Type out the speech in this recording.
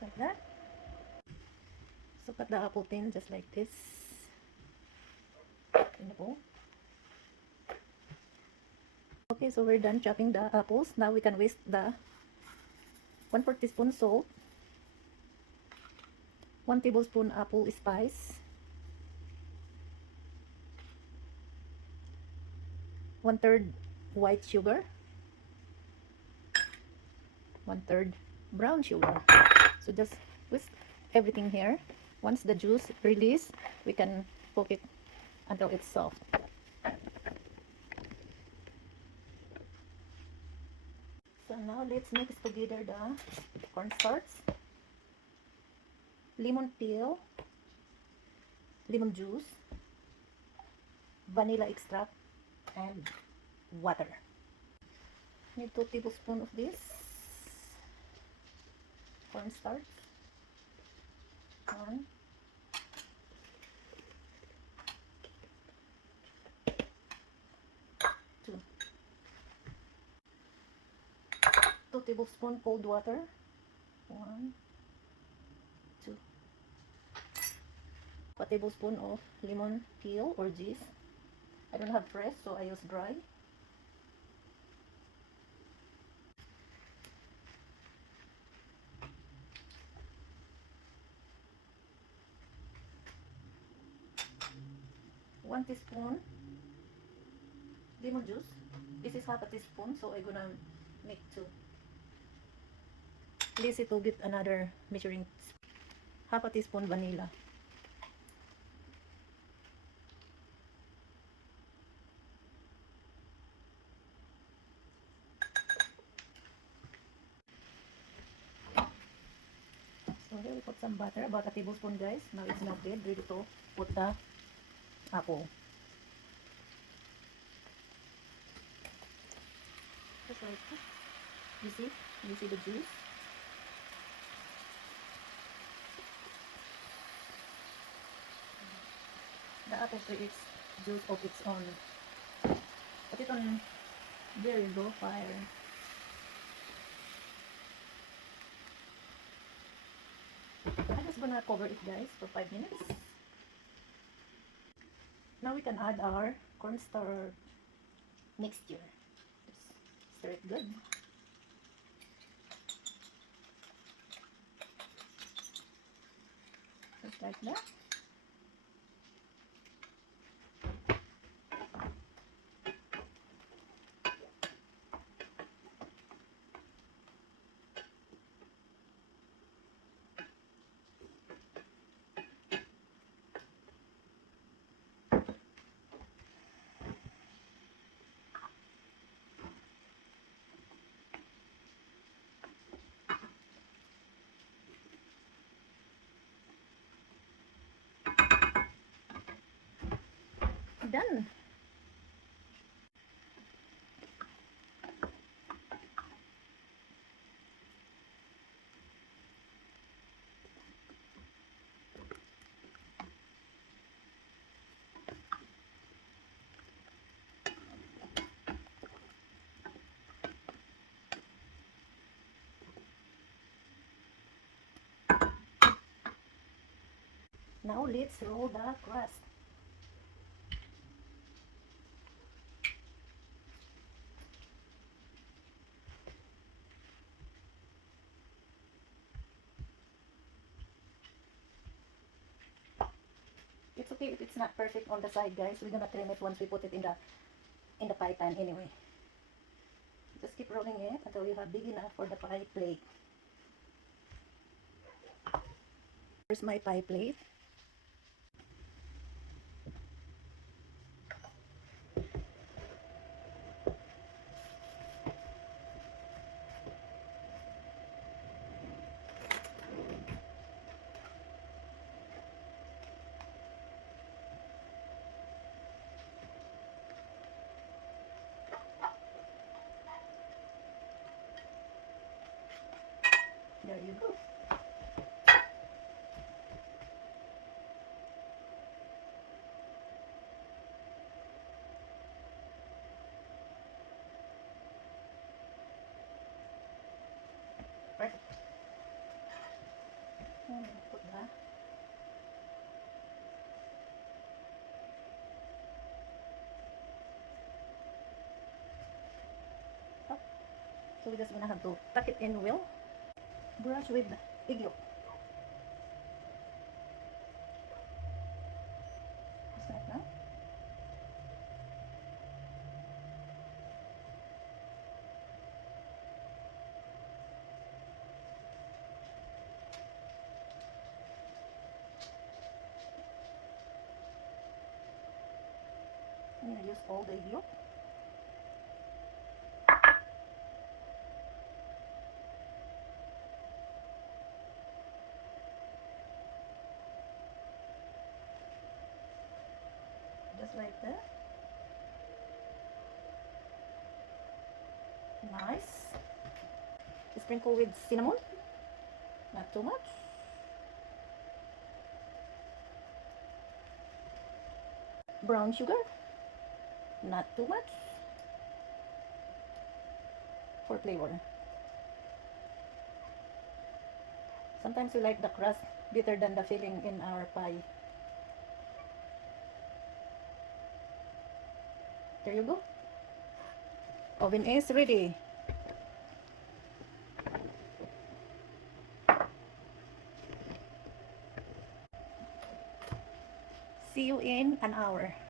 just like that. So cut the apple pin just like this in the bowl. Okay, so we're done chopping the apples. Now we can whisk the 1/4 teaspoon salt, 1 tablespoon apple spice, 1/3 white sugar, 1/3 brown sugar. So just whisk everything here. Once the juice release, we can cook it until it's soft. So now let's mix together the cornstarch, lemon peel, lemon juice, vanilla extract, and water. Need 2 tablespoons of this cornstarch. 1, 2, 2 tablespoons cold water. 1, 2. 1 tablespoon of lemon peel or juice. I don't have fresh, so I use dry. One teaspoon lemon juice. This is half a teaspoon, so I'm gonna make 2. Place it will get another measuring half a teaspoon vanilla. So here we put some butter, about a tablespoon, guys. Now it's melted, ready to put the apple. Just like this. You see the juice? The apple creates juice of its own. Put it on very low fire. I'm just gonna cover it, guys, for 5 minutes. Now we can add our cornstarch mixture. Just stir it good. Just like that. Done. Now let's roll the crust. It's okay if it's not perfect on the side, guys. We're gonna trim it once we put it in the pie pan anyway. Just keep rolling it until you have big enough for the pie plate. Here's my pie plate. There you go. Perfect. So we're just gonna have to tuck it in well. Brush with egg yolk. Just like that. I'm gonna use all the egg yolk. Just like that. Nice. Sprinkle with cinnamon. Not too much. Brown sugar. Not too much. For flavor. Sometimes we like the crust bitter than the filling in our pie. There you go. Oven is ready. See you in an hour.